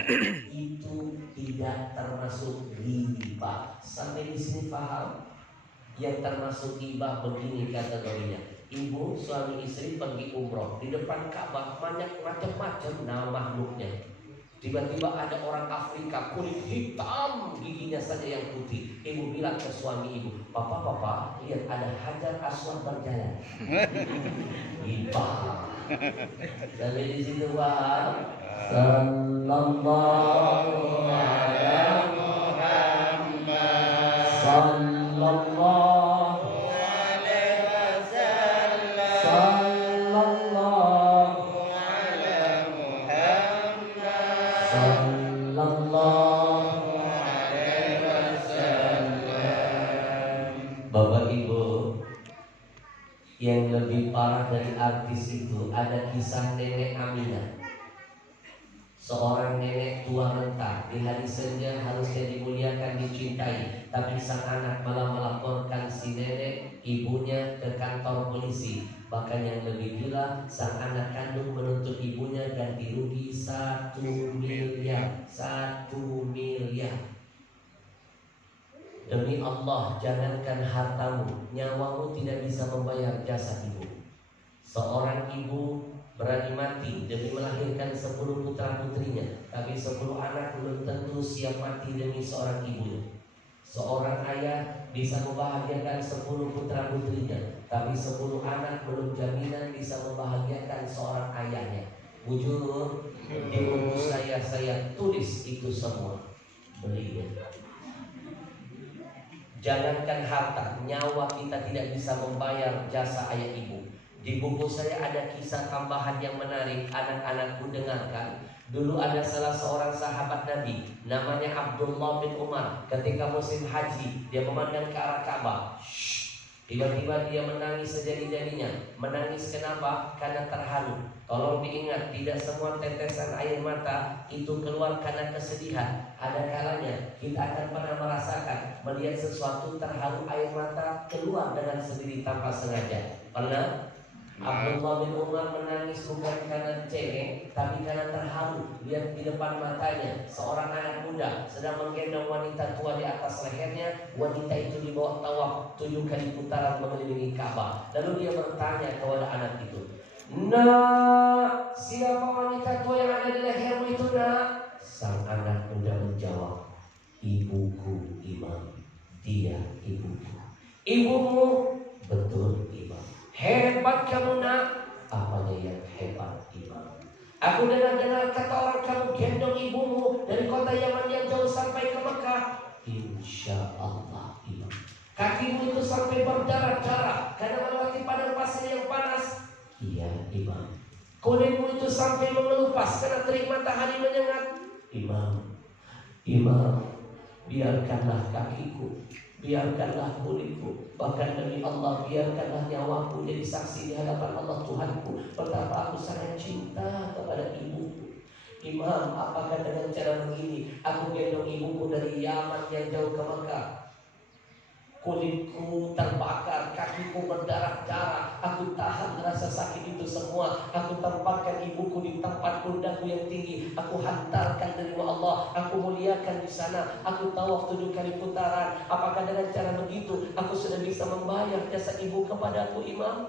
Itu tidak termasuk riba. Sampai di sini paham? Yang termasuk riba begini kategorinya. Ibu, suami istri pergi umroh, di depan Ka'bah banyak macam-macam nama makhluknya. Tiba-tiba ada orang Afrika kulit hitam, giginya saja yang putih. Ibu bilang ke suami ibu, Papa, lihat ada Hajar Aswad berjalan. Riba. Sampai di situ paham? Sallallahu alaihi Muhammad. Sallallahu yang lebih parah dari artis itu ada kisah nenek Aminah. Seorang nenek tua renta di hari senja harusnya dimuliakan, dicintai, tapi sang anak malah melaporkan si nenek ibunya ke kantor polisi. Bahkan yang lebih gila, sang anak kandung menuntut ibunya ganti rugi 1 miliar. 1 miliar. Demi Allah, jangankan hartamu, nyawamu tidak bisa membayar jasa ibu. Seorang ibu berani mati demi melahirkan 10 putra putrinya, tapi 10 anak belum tentu siap mati demi seorang ibunya. Seorang ayah bisa membahagiakan 10 putra putrinya, tapi 10 anak belum jaminan bisa membahagiakan seorang ayahnya. Bujur, di buku saya tulis itu semua. Beliau. Jangankan harta, nyawa kita tidak bisa membayar jasa ayah ibu. Di buku saya ada kisah tambahan yang menarik, anak-anakku dengarkan. Dulu ada salah seorang sahabat Nabi, namanya Abdullah bin Umar. Ketika musim haji, dia memandang ke arah Ka'bah. Tiba-tiba dia menangis sejadi-jadinya. Menangis kenapa? Karena terharu. Tolong diingat, tidak semua tetesan air mata itu keluar karena kesedihan. Ada kalanya kita akan pernah merasakan melihat sesuatu terharu, air mata keluar dengan sendiri tanpa sengaja. Pernah? Abdullah bin Umar menangis bukan karena cengeng, tapi karena terharu. Lihat di depan matanya seorang anak muda sedang menggendong wanita tua di atas lehernya. Wanita itu dibawa tawaf 7 kali putaran mengelilingi Ka'bah. Lalu dia bertanya kepada anak itu, "Nak, siapa wanita tua yang ada di lehermu itu, nak?" Sang anak muda menjawab, "Ibuku, Imam. Dia ibuku." "Ibumu?" "Betul, Imam." "Hebat kamu, nak." "Apanya yang hebat, Imam?" "Aku dengar-dengar kata orang kamu gendong ibumu dari kota Yaman yang jauh sampai ke Mekah." "Insya Allah, Imam." "Kakimu itu sampai berdarah-darah karena melewati padang pasir yang panas." "Iya, Imam." "Kulitmu itu sampai mengelupas karena terik matahari menyengat." Imam, biarkanlah kakiku, biarkanlah kulitku, bahkan demi Allah biarkanlah nyawaku jadi saksi di hadapan Allah Tuhanku betapa aku sangat cinta kepada ibuku." "Imam, apakah dengan cara begini aku gendong ibuku dari Yaman yang jauh ke Mekah? Kulitku terbakar, kakiku berdarah-darah, aku tahan rasa sakit itu semua. Aku tempatkan ibuku di tempat pundakku yang tinggi. Aku hantarkan dari Allah, aku muliakan di sana. Aku tawaf 7 kali putaran. Apakah dengan cara begitu aku sudah bisa membayar jasa ibu kepadaku, Imam?"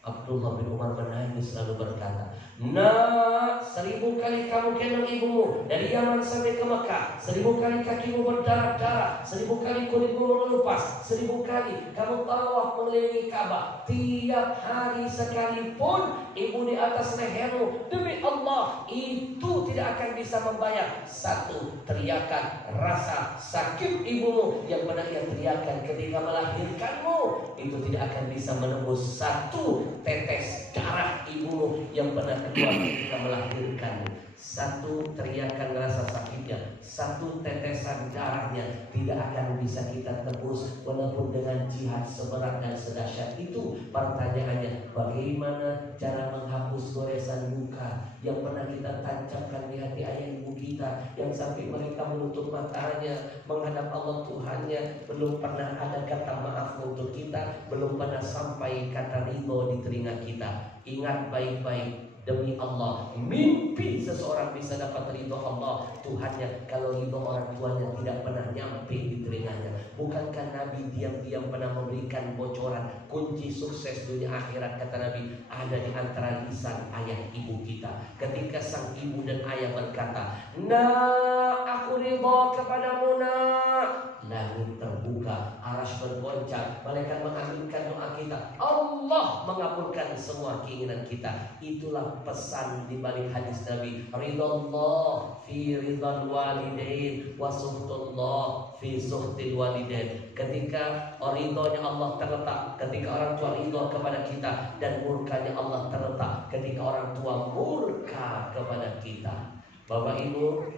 Abdullah bin Umar menangis lalu berkata, "Nak, 1000 kali kamu gendong ibumu dari Yaman sampai ke Mekah, 1000 kali kakimu berdarah-darah, 1000 kali kulitmu mengelupas, 1000 kali kamu tawaf mengelilingi Ka'bah. Tiap hari sekalipun ibu di atas lehermu, demi Allah itu tidak akan bisa membayar satu teriakan rasa sakit ibumu yang pernah ia teriakan ketika melahirkanmu. Itu tidak akan bisa menembus satu tetes darah ibumu yang pernah keluar ketika melahirkanmu. Satu teriakan rasa sakitnya, satu tetesan darahnya tidak akan bisa kita tebus walaupun dengan jihad seberat dan sedahsyat itu." Pertanyaannya, bagaimana cara menghapus goresan luka yang pernah kita tancapkan di hati ayah ibu kita, yang sampai mereka menutup matanya menghadap Allah Tuhannya, belum pernah ada kata maaf untuk kita, belum pernah sampai kata ridho di telinga kita. Ingat baik-baik, demi Allah, mimpi seseorang bisa dapat ridho Allah Tuhannya kalau ridho orang tuanya tidak pernah nyampe di telinganya. Bukankah Nabi diam-diam pernah memberikan bocoran kunci sukses dunia akhirat? Kata Nabi, ada di antara lisan ayah ibu kita. Ketika sang ibu dan ayah berkata, "Nak, aku ridho kepadamu, nak." Langit terbuka, arasy bergoncang, malaikat mengaminkan doa kita, Allah mengabulkan semua keinginan kita. Itulah pesan di balik hadis Nabi, ridallah fi ridal walidain wa suhtullah fi suhtil walidain. Ketika ridhonya Allah terletak ketika orang tua ridho kepada kita, dan murkanya Allah terletak ketika orang tua murka kepada kita. Bapak Ibu,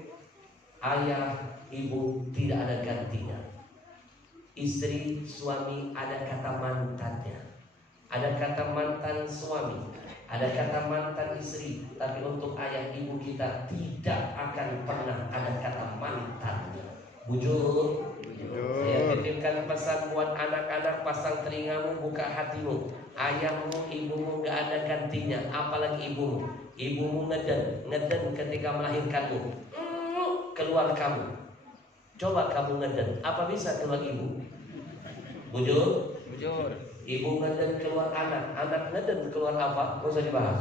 ayah ibu tidak ada gantinya. Istri, suami ada kata mantannya, ada kata mantan suami, ada kata mantan istri. Tapi untuk ayah ibu kita tidak akan pernah ada kata mantannya. Bujur, saya titipkan pesan buat anak-anak, pasang telingamu, buka hatimu. Ayahmu, ibumu gak ada gantinya, apalagi ibumu. Ibumu ngeden ketika melahirkanmu, keluar kamu. Coba kamu ngeden, apa bisa keluar ibu? Bujur? Ibu ngeden keluar anak, anak ngeden keluar apa? Gak usah dibahas.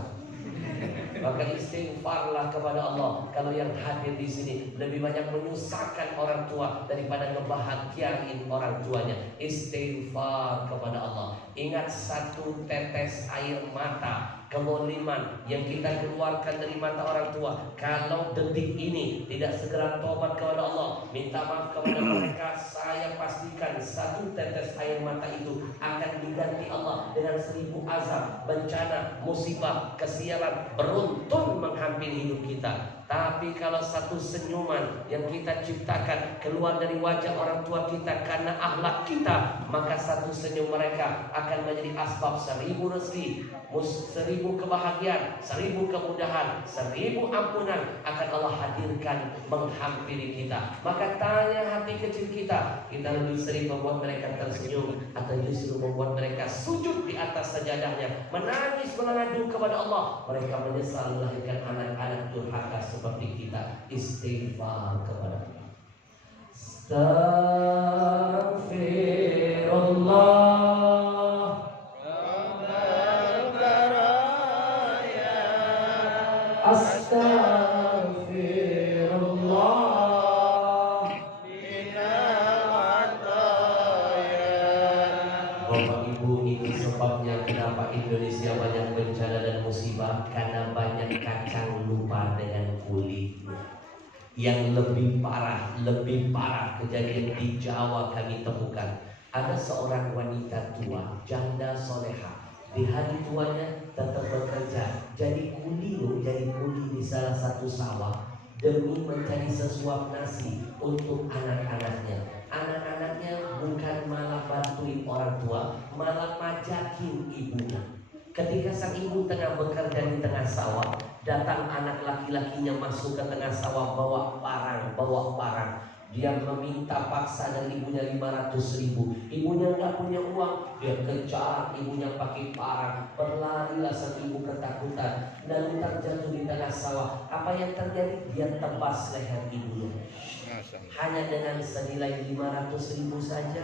Maka istighfarlah kepada Allah. Kalau yang hadir di sini lebih banyak menyusahkan orang tua daripada ngebahagiain orang tuanya. Istighfar kepada Allah. Ingat satu tetes air mata kezaliman yang kita keluarkan dari mata orang tua, kalau detik ini tidak segera tobat kepada Allah, minta maaf kepada mereka, saya pastikan satu tetes air mata itu akan diganti Allah dengan 1000 azab, bencana, musibah, kesialan beruntun menghampiri hidup kita. Tapi kalau satu senyuman yang kita ciptakan keluar dari wajah orang tua kita karena akhlak kita, maka satu senyum mereka akan menjadi asbab 1000 rezeki, 1000 kebahagiaan, 1000 kemudahan, 1000 ampunan akan Allah hadirkan menghampiri kita. Maka tanya hati kecil kita, kita lebih sering membuat mereka tersenyum atau justru membuat mereka sujud di atas sajadahnya, menangis mengadu kepada Allah. Mereka menyesal melahirkan anak-anak durhaka seperti kita. Istighfar kepada Allah. Astaghfirullah. Astaghfirullah. Bapak Ibu, ini sebabnya kenapa Indonesia banyak bencana dan musibah, karena banyak kacang lupa dengan kulitnya. Yang lebih parah kejadian di Jawa kami temukan. Ada seorang wanita tua, janda soleha. Di hari tuanya tetap bekerja, jadi kuli di salah satu sawah demi mencari sesuap nasi untuk anak-anaknya. Anak-anaknya bukan malah bantuin orang tua, malah majakin ibunya. Ketika sang ibu tengah bekerja di tengah sawah, datang anak laki-lakinya masuk ke tengah sawah bawa parang. Dia meminta paksa dari ibunya 500.000. Ibunya nggak punya uang, dia kejar ibunya pakai parang. Berlarilah sang ibu ketakutan dan terjatuh di tengah sawah. Apa yang terjadi? Dia tebas leher ibunya. Hanya dengan senilai 500.000 saja.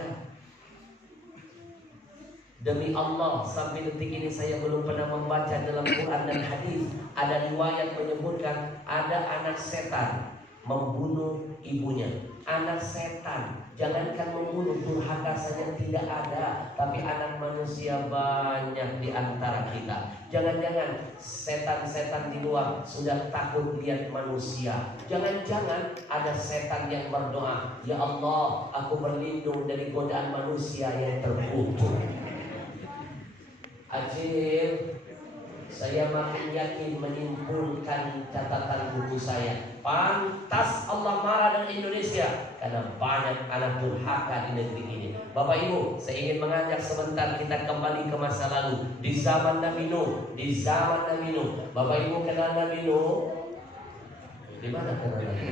Demi Allah, sampai detik ini saya belum pernah membaca dalam Quran dan hadis ada riwayat menyebutkan ada anak setan membunuh ibunya. Anak setan, jangankan membunuh, durhaka saja tidak ada, tapi anak manusia banyak di antara kita. Jangan-jangan setan-setan di luar sudah takut lihat manusia. Jangan-jangan ada setan yang berdoa, ya Allah, aku berlindung dari godaan manusia yang terkutuk. Ajib, saya makin yakin menyimpulkan catatan buku saya. Pantas Allah marah dengan Indonesia karena banyak anak durhaka di negeri ini. Bapak Ibu, saya ingin mengajak sebentar kita kembali ke masa lalu. Di zaman Nabi Nuh, Bapak Ibu kenal Nabi Nuh? Di mana kenal Nabi?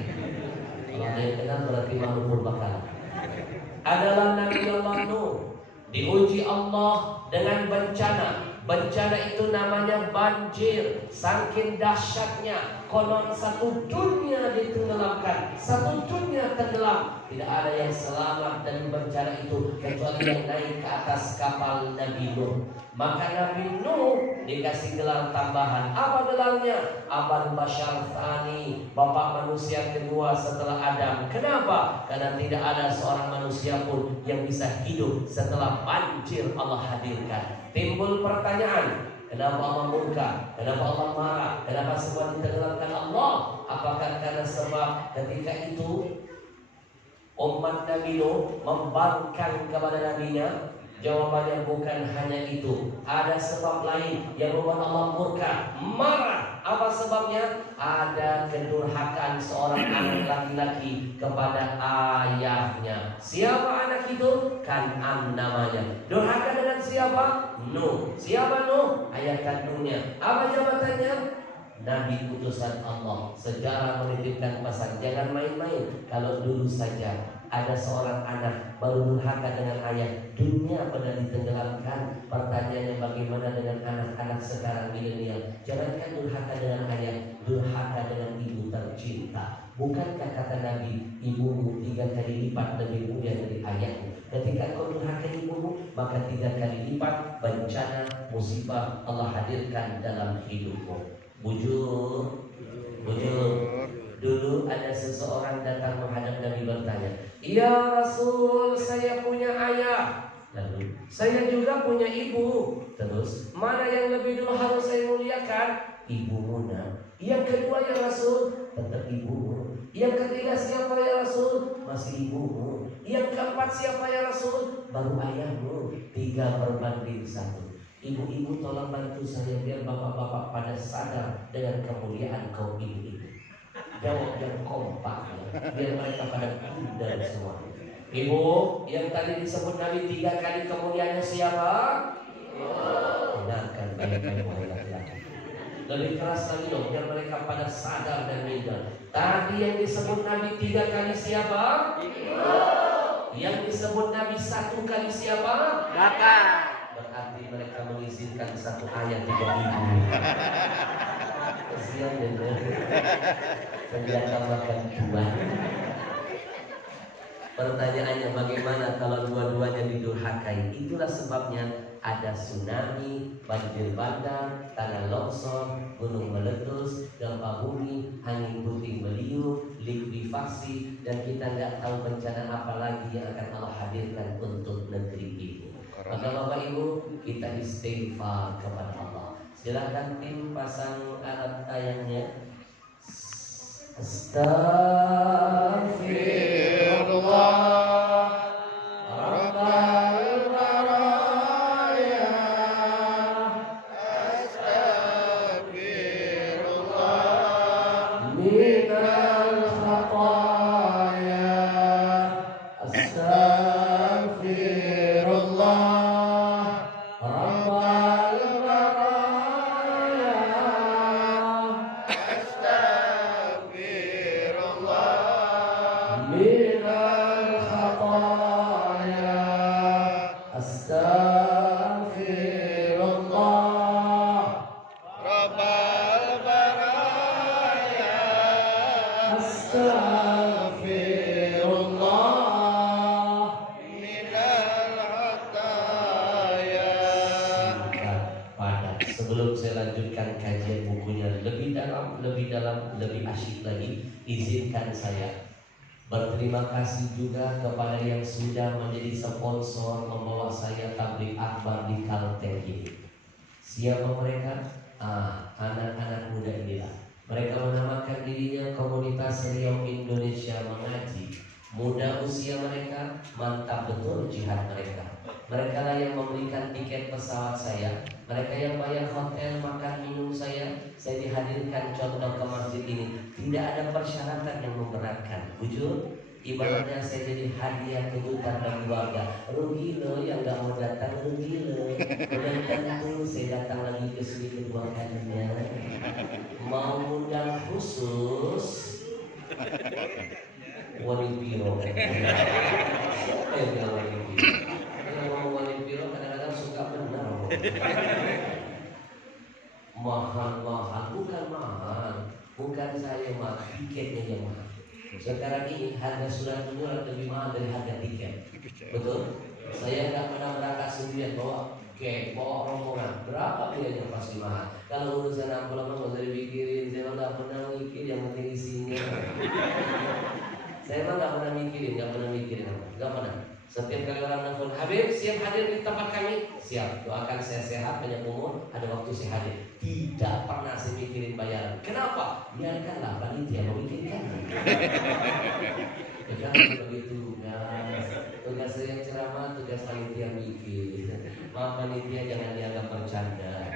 Kalau ada yang kenal berarti makhluk berbakal. Adalah Nabi Allah Nuh. Diuji Allah dengan bencana. Bencana itu namanya banjir. Saking dahsyatnya, konon satu dunia ditenggelamkan, satu dunia tenggelam. Tidak ada yang selamat dari bencana itu kecuali yang naik ke atas kapal Nabi Nuh. Maka Nabi Nuh dikasih gelar tambahan. Apa gelarnya? Abul Bashar Tsani, bapak manusia kedua setelah Adam. Kenapa? Karena tidak ada seorang manusia pun yang bisa hidup setelah banjir Allah hadirkan. Timbul pertanyaan, kenapa Allah murka? Kenapa Allah marah? Kenapa semua ditenggelamkan Allah? Apakah karena sebab ketika itu umat Nabi Nuh membangkang kepada nabinya? Jawabannya bukan hanya itu. Ada sebab lain yang membuat Allah murka, marah. Apa sebabnya? Ada kedurhakaan seorang anak laki-laki kepada ayahnya. Siapa anak itu? Kan'an namanya. Durhaka dengan siapa? Nuh. Siapa Nuh? Ayah kandungnya. Apa jabatannya? Nabi utusan Allah. Sejarah menitipkan pesan, jangan main-main. Kalau dulu saja ada seorang anak baru durhaka dengan ayah, dunia pernah ditenggelamkan. Pertanyaannya bagaimana dengan anak-anak sekarang milenial? Jangankan durhaka dengan ayah, durhaka dengan ibu tercinta. Bukankah kata Nabi, ibumu 3 kali lipat lebih mulia dari ayahmu? Ketika kau durhaka ibumu, maka 3 kali lipat bencana, musibah Allah hadirkan dalam hidupmu. Bujur, bujur. Dulu ada seseorang datang menghadap Nabi bertanya, "Ya Rasul, saya punya ayah. Lalu, saya juga punya ibu. Terus, mana yang lebih dulu harus saya muliakan? Ibumu, nak. Yang kedua ya Rasul, tetap ibumu. Yang ketiga siapa ya Rasul? Masih ibumu. Yang keempat siapa ya Rasul? Baru ayahmu. 3:1. Ibu-ibu tolong bantu saya biar bapak-bapak pada sadar dengan kemuliaan kaum ibu-ibu. Jawab yang kompak ya, biar mereka pada pudar semua. Ibu, yang tadi disebut Nabi 3 kali kemuliaannya siapa? Dengarkan baik-baik wahai laki-laki. Lebih keras lagi dong, biar mereka pada sadar dan minder. Tadi yang disebut Nabi 3 kali siapa? Yang disebut Nabi 1 kali siapa? Bapak. Berarti mereka mengizinkan satu ayat 3.000. Kesian deh, senjata makan cuan. Pertanyaannya bagaimana kalau dua-duanya didurhakai? Itulah sebabnya ada tsunami, banjir bandang, tanah longsor, gunung meletus, gempa bumi, angin puting beliung, likuifaksi, dan kita nggak tahu bencana apa lagi yang akan Allah hadirkan untuk negeri ini. Maka Bapak Ibu, kita istighfar kepada Allah. Silakan tim pasang alat tayangnya. Astaghfirullah Rabbal baraya. Astaghfirullah minal khataya. Astaghfirullah Rabbal baraya. Minal khataya. Astaghfirullah Rabbal baraya. Astaghfirullah Minal hataya. singkat, padat. Sebelum saya lanjutkan kajian bukunya lebih dalam, lebih asyik lagi, izinkan saya berterima kasih juga kepada yang sudah menjadi sponsor membawa saya tabligh akbar di Kalteng ini. Siapa mereka? Anak-anak muda inilah. Mereka menamakan dirinya Komunitas Riau Indonesia Mengaji. Muda usia mereka, mantap betul jihad mereka. Mereka lah yang memberikan tiket pesawat saya. Mereka yang bayar hotel, makan, minum saya dihadirkan contoh ke masjid ini. Tidak ada persyaratan yang memberatkan. Jujur, ibaratnya saya jadi hadiah kejutan bagi warga. Rugi loh yang gak mau datang, rugi loh. Belum tentu saya datang lagi ke sini kedua kalinya. Mau undang khusus Wanipiro. Siapa yang bilang Wanipiro? Yang ngomong Wanipiro kadang-kadang suka benar. Mahal-mahal, bukan mahal. Bukan saya mahal, tiketnya yang mahal. Sekarang ini harga surat menyurat lebih mahal dari harga tiket. Betul? Saya nggak pernah berangkat sendirian bawa rombongan. Berapa biayanya pasti mahal. Kalau urusan amplop nggak usah dipikirin. Saya nggak pernah mikir, yang penting isinya. Saya mah nggak pernah mikirin, nggak pernah. Setiap kali orang nelfon, Habib siap hadir di tempat kami, siap. Doakan saya sehat, banyak umur, ada waktu saya hadir. Tidak pernah saya mikirin bayaran. Kenapa? Biarkanlah panitia memikirkan. Jangan begitu, guys. Tugas saya ceramah, tugas panitia mikir. Maaf panitia, jangan dianggap bercanda.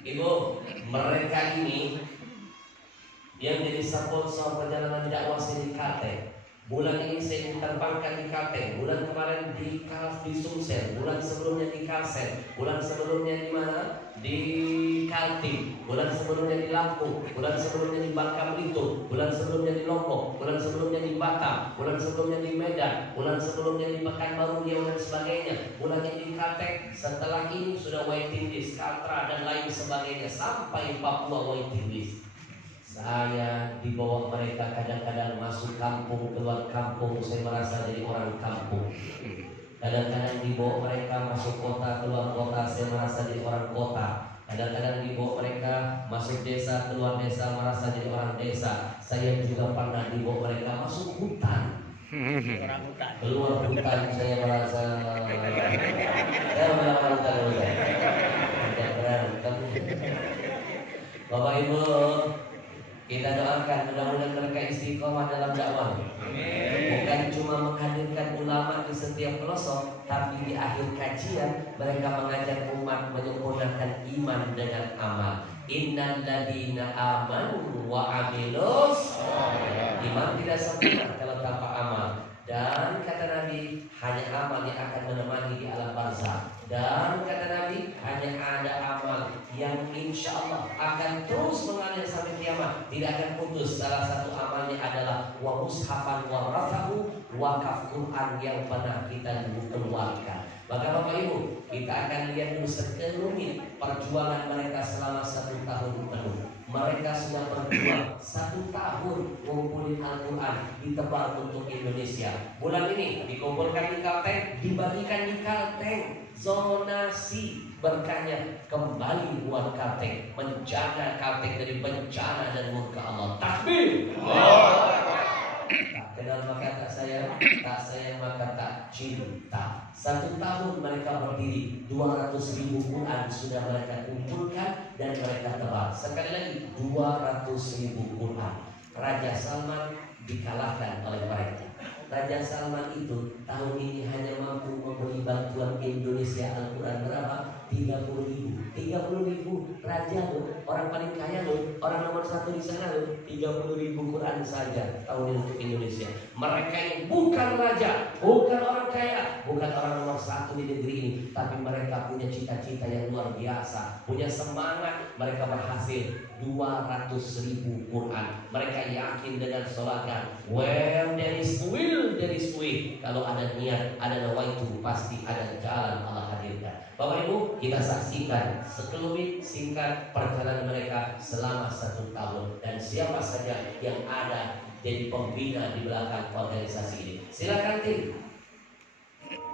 Ibu, mereka ini yang jadi sponsor perjalanan dakwah saya di Kalteng. Bulan ini saya diterbangkan di Kalteng. Bulan kemarin di Sumsel. Bulan sebelumnya di Kalsel. Bulan sebelumnya di mana? Di Kaltim. Bulan sebelumnya di Lampung. Bulan sebelumnya di Bangka Belitung. Bulan sebelumnya di Lombok. Bulan sebelumnya di Batam. Bulan sebelumnya di Medan. Bulan sebelumnya di Pekanbaru Riau dan sebagainya. Bulan ini di Kalteng. Setelah ini sudah waiting list, Kaltra dan lain sebagainya sampai Papua waiting list. Saya dibawa mereka kadang-kadang masuk kampung, keluar kampung, saya merasa jadi orang kampung. Kadang-kadang dibawa mereka masuk kota, keluar kota, saya merasa jadi orang kota. Kadang-kadang dibawa mereka masuk desa, keluar desa, merasa jadi orang desa. Saya juga pernah dibawa mereka masuk hutan. Keluar hutan saya merasa saya bilang hutan dulu saya. Tidak berantem. Bapak Ibu, kita doakan mudah-mudahan mereka istiqomah dalam dakwah. Bukan cuma menghadirkan ulama di setiap pelosok, tapi di akhir kajian mereka mengajak umat menyempurnakan iman dengan amal. Innal ladina amanu wa amilus iman tidak sempurna kalau tanpa amal. Dan kata Nabi, hanya amal yang akan menemani di alam barzakh. Dan kata Nabi, hanya ada amal yang insya Allah akan terus mengalir sampai kiamat, tidak akan putus. Salah satu amalnya adalah wa mushafan wa rafahu, wakaf Quran yang pernah kita keluarkan. Maka Bapak Ibu, kita akan lihat dulu sekelumit perjuangan mereka selama 1 tahun penuh. Mereka sudah berjuang 1 tahun ngumpulin Al-Quran ditebar untuk Indonesia. Bulan ini dikumpulkan di Kalteng, dibagikan di Kalteng. Zonasi berkahnya kembali buat Kalteng, menjaga Kalteng dari bencana dan murka Allah. Takbir! Tak kenal maka tak sayang, tak sayang maka tak cinta. 1 tahun mereka berdiri, 200.000 Quran sudah mereka kumpulkan dan mereka tebar. Sekali lagi 200.000 Quran. Raja Salman dikalahkan oleh mereka. Raja Salman itu tahun ini hanya mampu memberi bantuan Indonesia Al-Quran berapa? 30.000. 30.000 raja loh, orang paling kaya loh, orang nomor 1 di sana loh. 30.000 Quran saja tahun ini untuk Indonesia. Mereka ini bukan raja, bukan orang kaya, bukan orang nomor 1 di negeri ini, tapi mereka punya cita-cita yang luar biasa, punya semangat. Mereka berhasil 200.000 Quran. Mereka yakin dengan slogan where there is will, there is way. Kalau ada niat, ada nawaitu, pasti ada jalan Allah hadirkan. Bapak Ibu, kita saksikan sekelumit singkat perjalanan mereka selama 1 tahun dan siapa saja yang ada jadi pembina di belakang organisasi ini. Silakan tim.